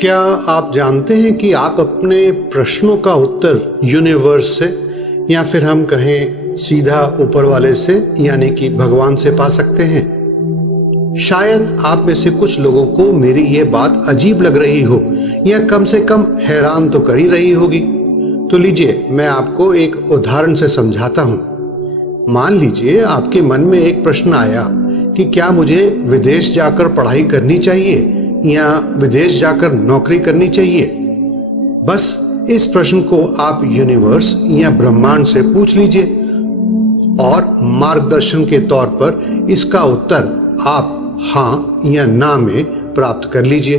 क्या आप जानते हैं कि आप अपने प्रश्नों का उत्तर यूनिवर्स से या फिर हम कहें सीधा ऊपर वाले से यानी कि भगवान से पा सकते हैं? शायद आप में से कुछ लोगों को मेरी ये बात अजीब लग रही हो या कम से कम हैरान तो कर ही रही होगी। तो लीजिए मैं आपको एक उदाहरण से समझाता हूँ। मान लीजिए आपके मन में एक प्रश्न आया कि क्या मुझे विदेश जाकर पढ़ाई करनी चाहिए या विदेश जाकर नौकरी करनी चाहिए। बस इस प्रश्न को आप यूनिवर्स या ब्रह्मांड से पूछ लीजिए और मार्गदर्शन के तौर पर इसका उत्तर आप हाँ या ना में प्राप्त कर लीजिए।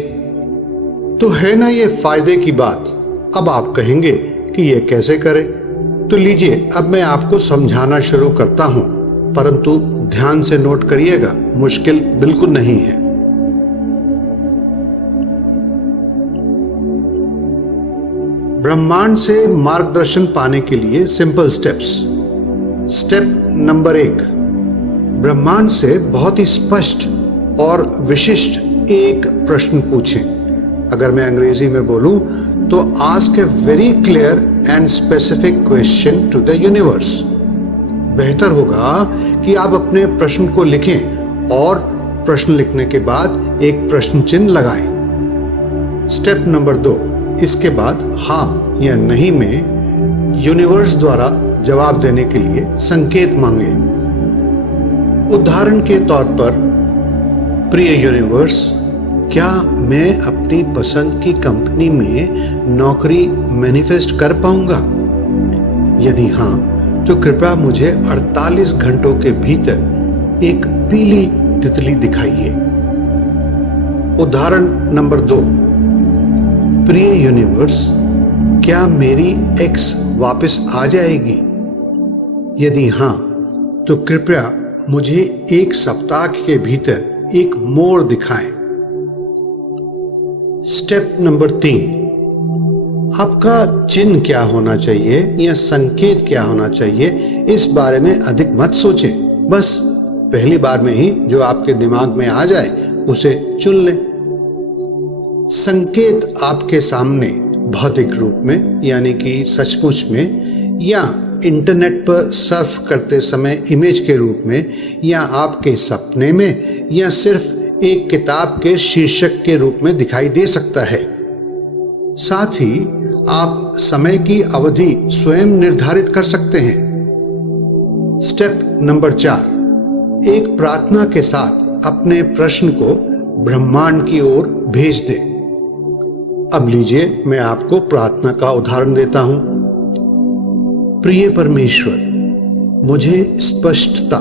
तो है ना ये फायदे की बात। अब आप कहेंगे कि ये कैसे करें? तो लीजिए अब मैं आपको समझाना शुरू करता हूं, परंतु ध्यान से नोट करिएगा, मुश्किल बिल्कुल नहीं है। ब्रह्मांड से मार्गदर्शन पाने के लिए सिंपल स्टेप्स। स्टेप नंबर 1, ब्रह्मांड से बहुत ही स्पष्ट और विशिष्ट एक प्रश्न पूछें। अगर मैं अंग्रेजी में बोलूं तो ask a very clear and specific question to the universe. बेहतर होगा कि आप अपने प्रश्न को लिखें और प्रश्न लिखने के बाद एक प्रश्न चिन्ह लगाएं। स्टेप नंबर 2, इसके बाद हाँ या नहीं में यूनिवर्स द्वारा जवाब देने के लिए संकेत मांगे। उदाहरण के तौर पर, प्रिय यूनिवर्स, क्या मैं अपनी पसंद की कंपनी में नौकरी मैनिफेस्ट कर पाऊंगा? यदि हाँ तो कृपया मुझे 48 घंटों के भीतर एक पीली तितली दिखाइए। उदाहरण नंबर 2, प्रिय यूनिवर्स, क्या मेरी एक्स वापस आ जाएगी? यदि हाँ तो कृपया मुझे 1 सप्ताह के भीतर एक मोर दिखाएं। स्टेप नंबर 3, आपका चिन्ह क्या होना चाहिए या संकेत क्या होना चाहिए, इस बारे में अधिक मत सोचें। बस पहली बार में ही जो आपके दिमाग में आ जाए उसे चुन लें। संकेत आपके सामने भौतिक रूप में यानी कि सचमुच में, या इंटरनेट पर सर्फ करते समय इमेज के रूप में, या आपके सपने में, या सिर्फ एक किताब के शीर्षक के रूप में दिखाई दे सकता है। साथ ही आप समय की अवधि स्वयं निर्धारित कर सकते हैं। स्टेप नंबर 4, एक प्रार्थना के साथ अपने प्रश्न को ब्रह्मांड की ओर भेज दें। अब लीजिए मैं आपको प्रार्थना का उदाहरण देता हूं। प्रिय परमेश्वर, मुझे स्पष्टता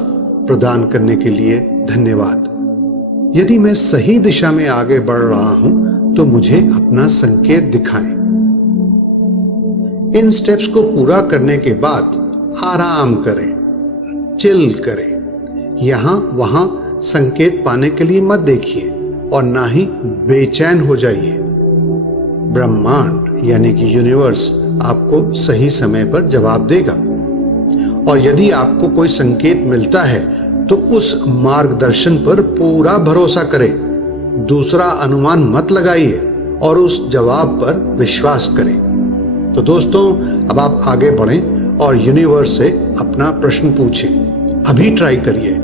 प्रदान करने के लिए धन्यवाद। यदि मैं सही दिशा में आगे बढ़ रहा हूं तो मुझे अपना संकेत दिखाएं। इन स्टेप्स को पूरा करने के बाद आराम करें, चिल करें। यहां वहां संकेत पाने के लिए मत देखिए और ना ही बेचैन हो जाइए। ब्रह्मांड यानी कि यूनिवर्स आपको सही समय पर जवाब देगा। और यदि आपको कोई संकेत मिलता है तो उस मार्गदर्शन पर पूरा भरोसा करें, दूसरा अनुमान मत लगाइए और उस जवाब पर विश्वास करें। तो दोस्तों, अब आप आगे बढ़ें और यूनिवर्स से अपना प्रश्न पूछें। अभी ट्राई करिए।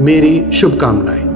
मेरी शुभकामनाएं।